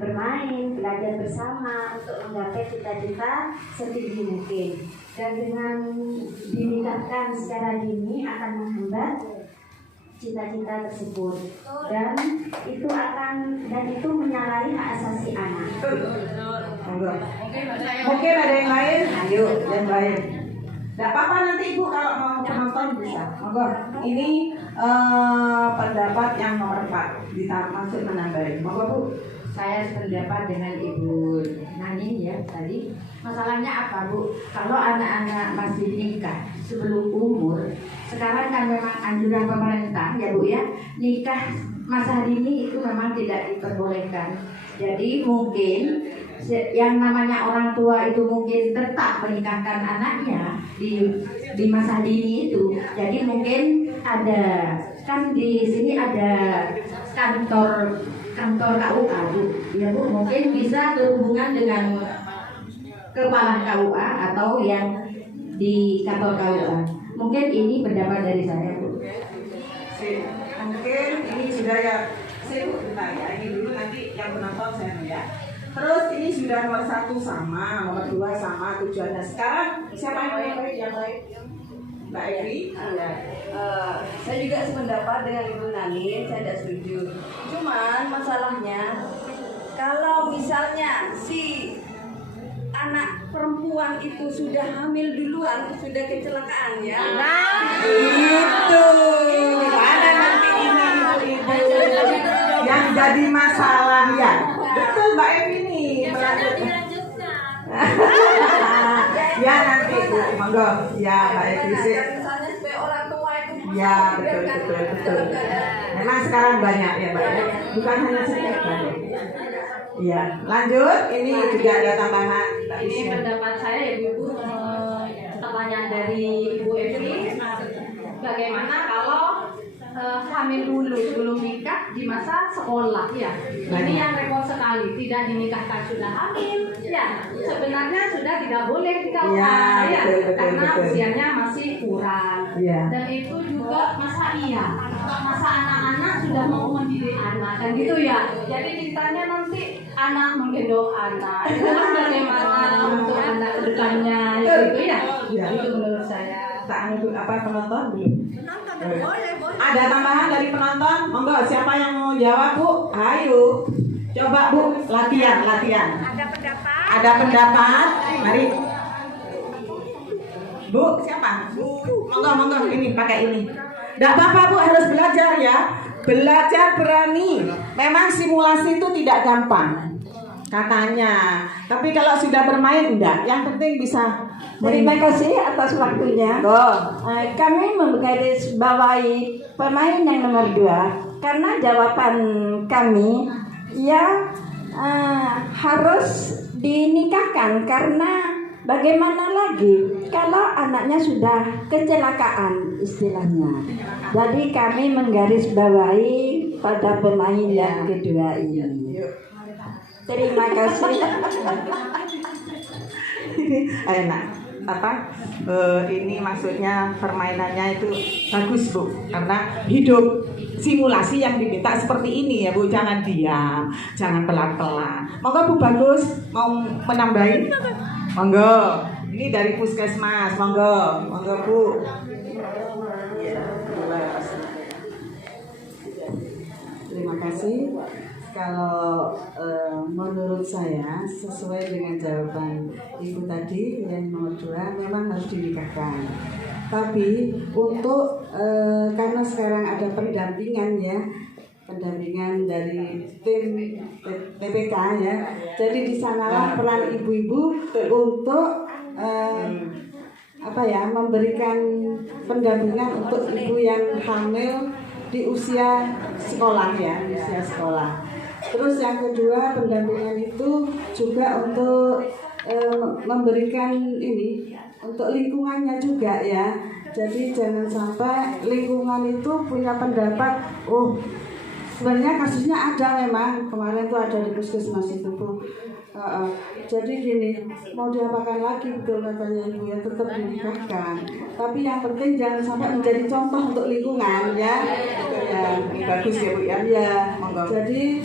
bermain, belajar bersama untuk menggapai cita-cita setinggi mungkin. Dan dengan dinikahkan secara dini akan menghambat cita-cita tersebut, dan itu menyalahi hak asasi anak. Mungkin ada yang lain? Ayo, yang lain. Tidak apa-apa, nanti Ibu kalau mau penonton bisa. Monggo. Ini pendapat yang nomor 4 masuk menambahin. Monggo Bu. Saya sependapat dengan Ibu Nani ya tadi. Masalahnya apa Bu? Kalau anak-anak masih nikah sebelum umur, sekarang kan memang anjuran pemerintah ya Bu ya, nikah masa dini itu memang tidak diperbolehkan. Jadi mungkin yang namanya orang tua itu mungkin tetap menikahkan anaknya di masa dini itu. Jadi mungkin ada kan di sini ada kantor KUA Bu, ya Bu, mungkin bisa berhubungan dengan kepala KUA atau yang di kantor KUA. Mungkin ini pendapat dari saya Bu. Mungkin ini sudah ya. Saya Bu, bentar ya. Ini dulu nanti yang menonton saya ya. Terus ini sudah nomor 1 sama, nomor 2 sama tujuannya. Sekarang siapa yang lain? Mbak Evi? Saya juga sependapat dengan Ibu Nani, saya tidak setuju. Cuman masalahnya, kalau misalnya si anak perempuan itu sudah hamil duluan, sudah kecelakaan ya. Nah, itu ada nanti ini ibu-ibu yang jadi masalah ya. Betul Mbak Evi nih. Ya nanti Bu, monggo. Ya Mbak Evi sih. Misalnya supaya orang tua itu. Ya betul. Memang sekarang banyak ya Mbak ya. Bukan hanya setiap hari. Iya, lanjut. Ini juga ada tambahan. Ini pendapat saya ya Bu, pertanyaan dari Ibu Evi, bagaimana kalau hamil dulu sebelum nikah di masa sekolah ya? Ini yang repot sekali, tidak dinikahkan sudah hamil ya. Sebenarnya sudah tidak boleh dikawal ya, karena usianya masih kurang. Dan itu juga masa anak-anak sudah mau mendidik anak kan gitu ya. Jadi ceritanya nanti anak menggendong anak, itu kan bagaimana untuk anak kedepannya gitu ya. Itu menurut saya. Tak apa penonton belum? Ada tambahan dari penonton? Monggo, siapa yang mau jawab Bu? Ayo. Coba Bu, latihan. Ada pendapat? Mari. Bu, siapa? Monggo, ini pakai ini. Enggak apa-apa Bu, harus belajar ya. Belajar berani. Memang simulasi itu tidak gampang katanya. Tapi kalau sudah bermain enggak, yang penting bisa. Terima kasih atas waktunya. Kami menggarisbawahi pemain yang nomor 2 karena jawaban kami ya harus dinikahkan, karena bagaimana lagi kalau anaknya sudah kecelakaan istilahnya. Jadi kami menggarisbawahi pada pemain yang kedua ini. Terima kasih. Enak. Ini maksudnya permainannya itu bagus Bu, karena hidup simulasi yang diminta seperti ini ya Bu, jangan diam, jangan pelan-pelan. Monggo Bu Bagus mau menambahin? Monggo. Ini dari Puskesmas, monggo Bu. Terima kasih. Kalau menurut saya sesuai dengan jawaban Ibu tadi yang nomor 2 memang harus dinikahkan. Tapi untuk karena sekarang ada pendampingan ya, pendampingan dari tim PPK ya. Jadi di sanalah peran ibu-ibu untuk memberikan pendampingan untuk ibu yang hamil di usia sekolah ya, usia sekolah. Terus yang kedua, pendampingan itu juga untuk memberikan ini untuk lingkungannya juga ya. Jadi jangan sampai lingkungan itu punya pendapat, sebenarnya kasusnya ada memang kemarin tuh ada di puskesmas itu Bu. Jadi gini, mau diapakan lagi betul katanya Ibu ya, tetap dinikahkan. Tapi yang penting jangan sampai menjadi contoh untuk lingkungan ya. Ya, bagus ya Bu ya. Ya, monggo. Jadi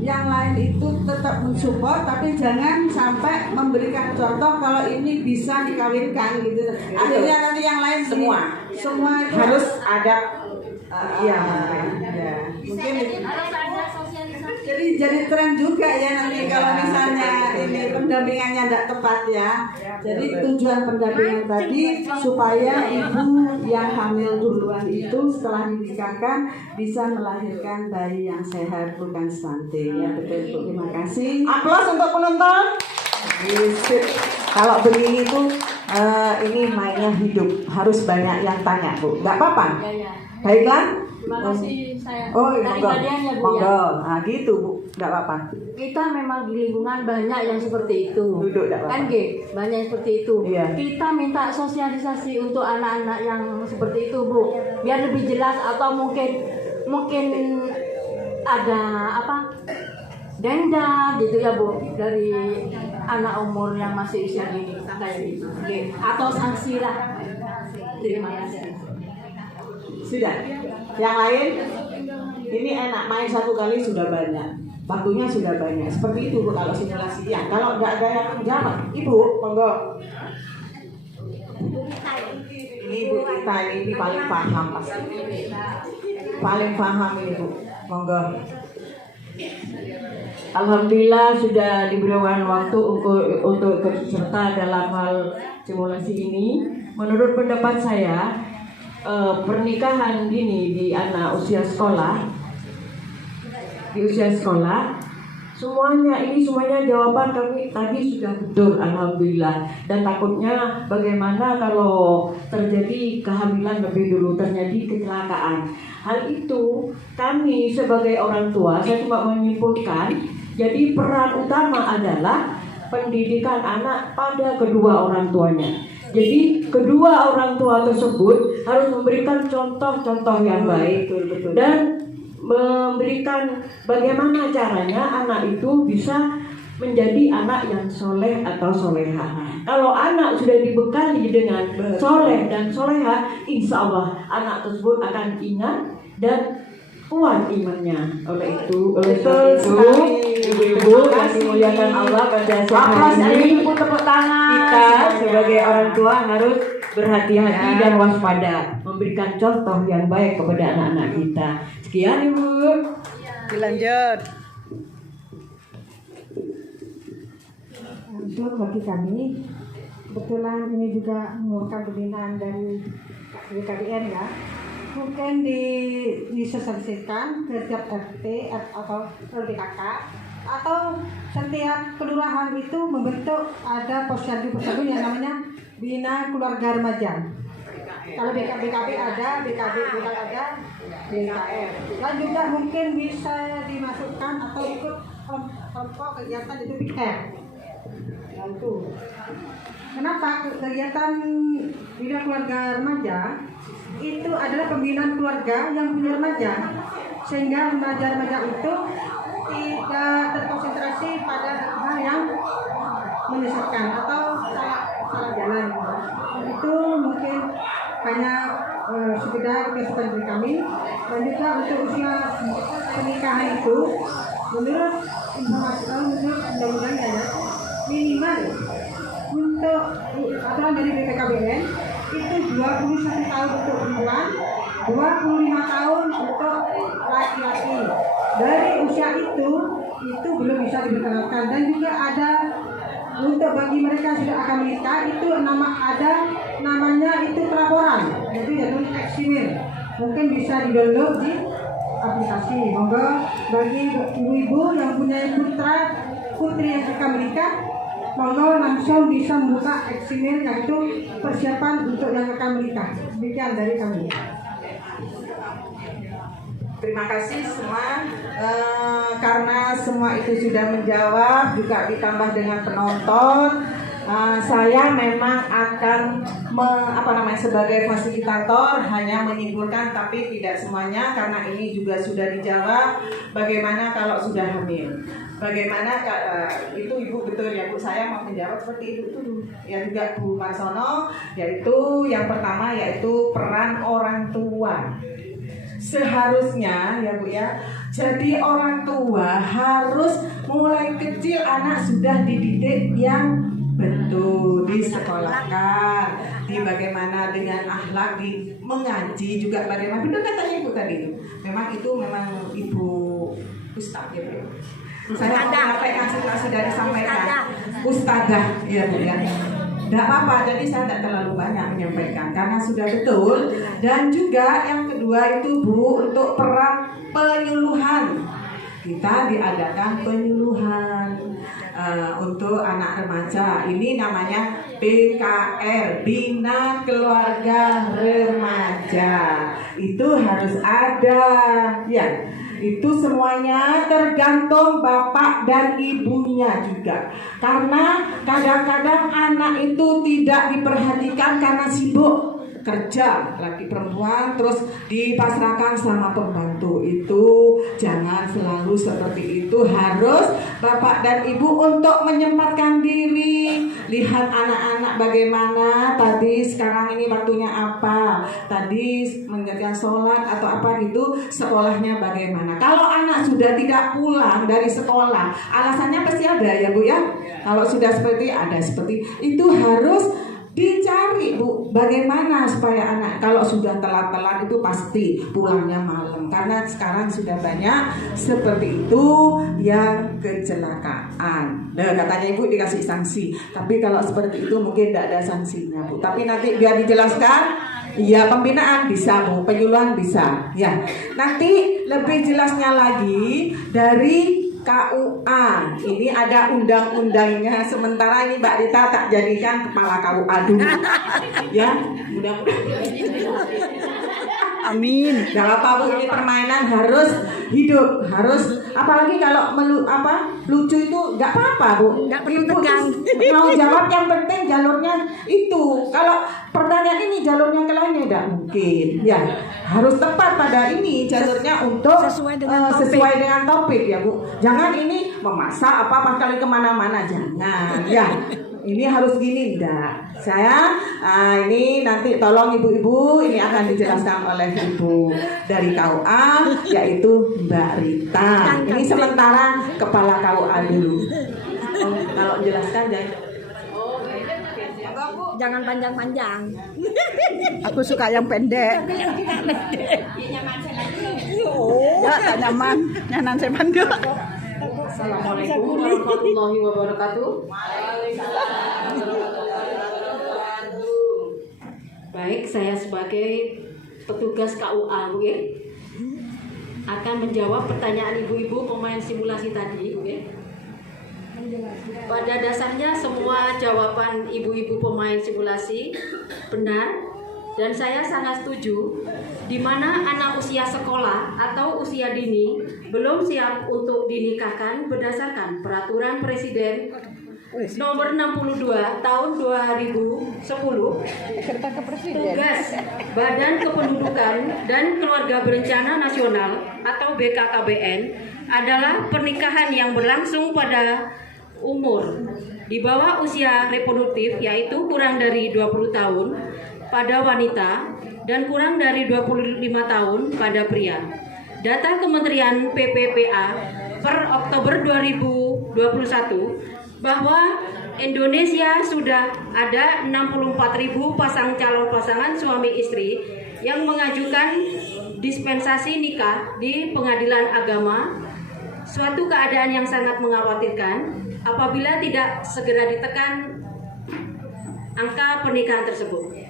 yang lain itu tetap mensupport, tapi jangan sampai memberikan contoh kalau ini bisa dikawinkan gitu. Akhirnya nanti yang lain semua itu harus ada ya. Mungkin jadi tren juga ya nanti kalau misalnya ini pendampingannya tidak tepat ya. Jadi tujuan pendampingan tadi supaya ibu yang hamil duluan itu setelah dinikahkan bisa melahirkan bayi yang sehat, bukan stunting ya. Betul, terima kasih. Aplaus untuk penonton. Kalau begini tuh ini mainnya hidup, harus banyak yang tanya Bu. Nggak apa-apa. Baiklah. Terima kasih saya. Oh, dari monggo. kalian ya Bu ya. Monggo. Nah gitu Bu, nggak apa-apa. Kita memang di lingkungan banyak yang seperti itu. Duduk nggak apa-apa. Kan banyak yang seperti itu. Iya. Kita minta sosialisasi untuk anak-anak yang seperti itu Bu, biar lebih jelas atau mungkin ada apa? Denda gitu ya Bu, dari anak umur yang masih usia dini kayak gitu. Oke. Atau sanksi lah. Terima kasih. Sudah. Yang lain? Ini enak, main satu kali sudah banyak. Waktunya sudah banyak. Seperti itu Bu kalau simulasi. Ya, kalau nggak ada yang jawab, Ibu, monggo. Ini Bu Tita ini paling paham pasti. Paling paham ini Bu. Monggo. Alhamdulillah sudah diberikan waktu untuk ikut serta dalam hal simulasi ini. Menurut pendapat saya, pernikahan dini di anak usia sekolah, semuanya jawaban kami tadi sudah betul, alhamdulillah. Dan takutnya bagaimana kalau terjadi kehamilan lebih dulu, terjadi kecelakaan. Hal itu kami sebagai orang tua, saya cuma menyimpulkan, jadi peran utama adalah pendidikan anak pada kedua orang tuanya. Jadi kedua orang tua tersebut harus memberikan contoh-contoh yang baik dan memberikan bagaimana caranya anak itu bisa menjadi anak yang soleh atau soleha. Kalau anak sudah dibekali dengan soleh dan soleha, insya Allah anak tersebut akan ingat dan kuat imannya. Oleh itu, ibu-ibu yang dimuliakan Allah pada saat ini, kita sebagai orang tua harus berhati-hati dan waspada, memberikan contoh yang baik kepada anak-anak kita. Sekian Ibu. Dilanjut. Untuk bagi kami, kebetulan ini juga merupakan pembinaan dari BKBN ya. Mungkin disosialisasikan ke setiap RT atau LPKK atau setiap kelurahan itu membentuk ada posyandu yang namanya Bina Keluarga Remaja. Kalau BKB ada, BKB ada, BKR. Dan juga mungkin bisa dimasukkan atau ikut kelompok kegiatan itu BKR. Itu. Kenapa kegiatan Bina Keluarga Remaja itu adalah pembinaan keluarga yang punya remaja, sehingga remaja-remaja itu tidak terkonsentrasi pada hal yang menyesatkan atau salah jalan. Itu mungkin banyak sekedar kesukaan dari kami. Dan juga untuk usia pernikahan itu menurut informasi menurut undang-undang ya minimal untuk aturan dari BPKBN itu 21 tahun untuk perempuan, 25 tahun untuk laki-laki. Dari usia itu belum bisa diperkenalkan. Dan juga ada untuk bagi mereka sudah akan menikah itu namanya itu pelaporan, jadi jalur eksimil. Mungkin bisa di-download di aplikasi. Monggo bagi ibu-ibu yang punya putri yang akan menikah, monggo langsung bisa membuka eksimil, yaitu persiapan untuk yang akan menikah. Demikian dari kami. Terima kasih semua. Karena semua itu sudah menjawab, juga ditambah dengan penonton, saya memang akan sebagai fasilitator hanya menyimpulkan, tapi tidak semuanya, karena ini juga sudah dijawab. Bagaimana kalau sudah hamil? Bagaimana itu Ibu betul ya Bu, saya mau menjawab seperti itu ya juga Bu Marsono, yaitu yang pertama yaitu peran orang tua. Seharusnya ya Bu ya, Jadi orang tua harus mulai kecil anak sudah dididik yang betul, disekolahkan, di bagaimana dengan akhlak, di mengaji juga bagaimana. Betul katanya ibu tadi. Memang ibu Ustaz ya Bu. Saya mau menyampaikan sudah disampaikan. Ustazah ya Bu ya. Tidak apa-apa, jadi saya tidak terlalu banyak menyampaikan karena sudah betul. Dan juga yang kedua itu Bu, untuk peran penyuluhan. Kita diadakan penyuluhan untuk anak remaja. Ini namanya BKR, Bina Keluarga Remaja. Itu harus ada, ya. Itu semuanya tergantung bapak dan ibunya juga. Karena kadang-kadang anak itu tidak diperhatikan karena sibuk kerja, laki perempuan, terus dipasrahkan sama pembantu. Itu jangan selalu seperti itu. Harus bapak dan ibu untuk menyempatkan diri, lihat anak-anak bagaimana tadi, sekarang ini waktunya apa, tadi mengerjakan sholat atau apa gitu, sekolahnya bagaimana. Kalau anak sudah tidak pulang dari sekolah, alasannya pasti ada ya Bu ya. Kalau sudah seperti itu harus dicari Bu, bagaimana supaya anak kalau sudah telat-telat itu pasti pulangnya malam. Karena sekarang sudah banyak seperti itu yang kecelakaan. Nah, katanya Ibu dikasih sanksi. Tapi kalau seperti itu mungkin tidak ada sanksinya Bu. Tapi nanti biar dijelaskan. Iya, pembinaan bisa Bu, penyuluhan bisa. Ya, nanti lebih jelasnya lagi dari KUA. Ini ada undang-undangnya. Sementara ini Mbak Rita tak jadikan kepala KUA dulu. Ya, mudah-mudahan. Amin. Gak apa-apa Bu, ini permainan harus hidup, harus apalagi kalau lucu itu gak apa-apa Bu. Gak perlu tegang. Mau jawab yang penting jalurnya itu. Kalau pertanyaan ini jalurnya ke lainnya tidak mungkin. Ya, harus tepat pada ini jalurnya untuk sesuai dengan topik ya Bu. Jangan ini memasak apa kali kemana-mana, jangan. Ya. Ini harus gini, enggak. Saya ini nanti tolong ibu-ibu, ini akan dijelaskan oleh ibu dari KUA, yaitu Mbak Rita. Ini sementara kepala KUA dulu. Kalau menjelaskan Jangan panjang-panjang. Aku suka yang pendek. Ya, tak nyaman. Nyaman saya pandai. Assalamualaikum warahmatullahi wabarakatuh. Baik, saya sebagai petugas KUA akan menjawab pertanyaan ibu-ibu pemain simulasi tadi. Pada dasarnya semua jawaban ibu-ibu pemain simulasi benar. Dan saya sangat setuju di mana anak usia sekolah atau usia dini belum siap untuk dinikahkan berdasarkan Peraturan Presiden Nomor 62 Tahun 2010 Tugas Badan Kependudukan dan Keluarga Berencana Nasional atau BKKBN adalah pernikahan yang berlangsung pada umur di bawah usia reproduktif, yaitu kurang dari 20 tahun pada wanita dan kurang dari 25 tahun pada pria. Data Kementerian PPPA per Oktober 2021 bahwa Indonesia sudah ada 64.000 calon pasangan suami istri yang mengajukan dispensasi nikah di pengadilan agama. Suatu keadaan yang sangat mengkhawatirkan apabila tidak segera ditekan angka pernikahan tersebut.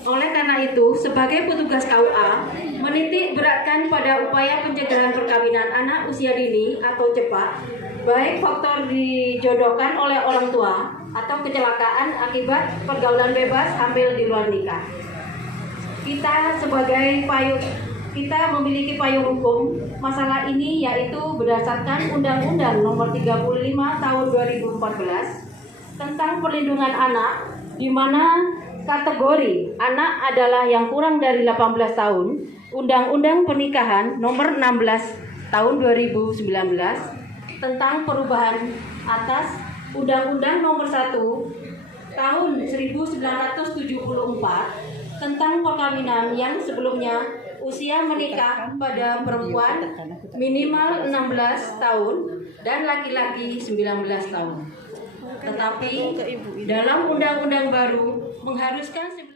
Oleh karena itu, sebagai petugas KUA menitik beratkan pada upaya pencegahan perkawinan anak usia dini atau cepat, baik faktor dijodohkan oleh orang tua atau kecelakaan akibat pergaulan bebas hamil di luar nikah. Kita memiliki payung hukum masalah ini, yaitu berdasarkan Undang-Undang Nomor 35 Tahun 2014 tentang Perlindungan Anak, di mana kategori anak adalah yang kurang dari 18 tahun, Undang-Undang Pernikahan Nomor 16 Tahun 2019 tentang perubahan atas Undang-Undang Nomor 1 Tahun 1974 tentang perkawinan yang sebelumnya usia menikah pada perempuan minimal 16 tahun dan laki-laki 19 tahun. Tetapi dalam undang-undang baru mengharuskan